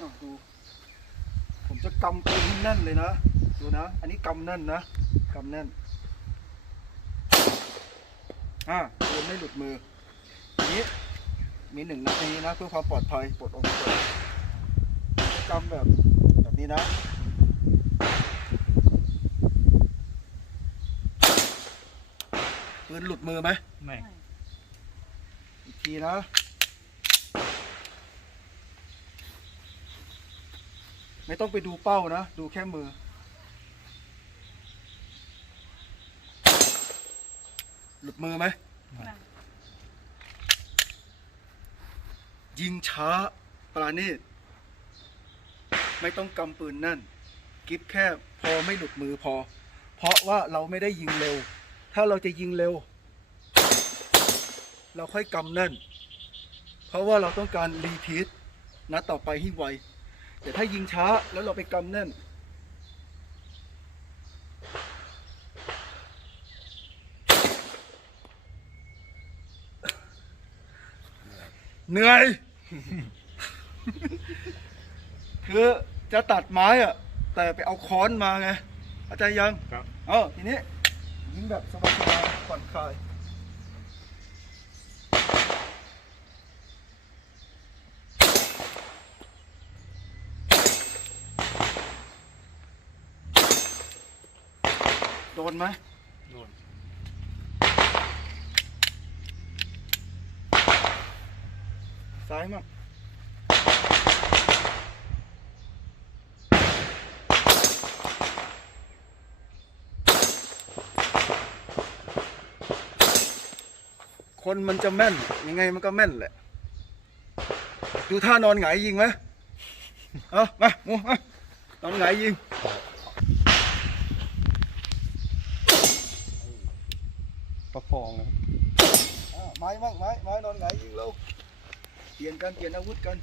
อ้าวดู ผมจะกำปืนให้แน่นเลยนะ ดูนะ อันนี้กำแน่นนะกำแน่น อ่าปืนไม่หลุดมืออันนี้ มีหนึ่งนาทีนะเพื่อความปลอดภัยปลดออกมาก่อนกำแบบแบบนี้นะปืนหลุดมือไหมไม่ อีกทีนะ ไม่ต้องไปดูเป้านะ ดูแค่มือ หลุดมือไหม ยิงช้าปราณีตไม่ต้องกำปืนนั่น กิฟแค่พอไม่หลุดมือพอ เพราะว่าเราไม่ได้ยิงเร็ว ถ้าเราจะยิงเร็ว เราค่อยกำแน่น เพราะว่าเราต้องการรีพีทนัดต่อไปให้ไว แต่ถ้ายิงช้าแล้วเราไปกำแน่น เหนื่อย คือจะตัดไม้อะแต่ไปเอาค้อนมาไงอาจารย์ยัง ครับ เออทีนี้ยิงแบบสบายๆผ่อนคลาย โดนไหมโดนซ้ายมั่งคนมันจะแม่น ยังไงมันก็แม่นแหละ ดูท่านอนหงายยิงไหม เอามาหมูมานอนหงายยิง ประฟองนะอ่าไม้มั่งไม้ไม้นอนหงายยิงเราเปลี่ยนกันเปลี่ยนอาวุธกัน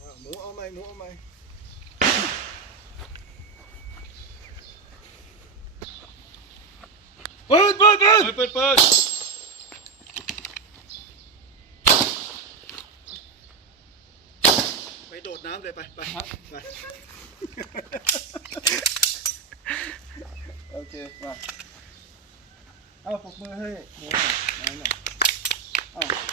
อ่าหมูเอาไหมหมูเอาไหมเปิดเปิดเปิดเปิดเปิดเปิด ไปโดดน้ำเลยไปไปไปโอเคมาเอาปรบมือให้หมูหน่อยหน่อยหน่อยเอา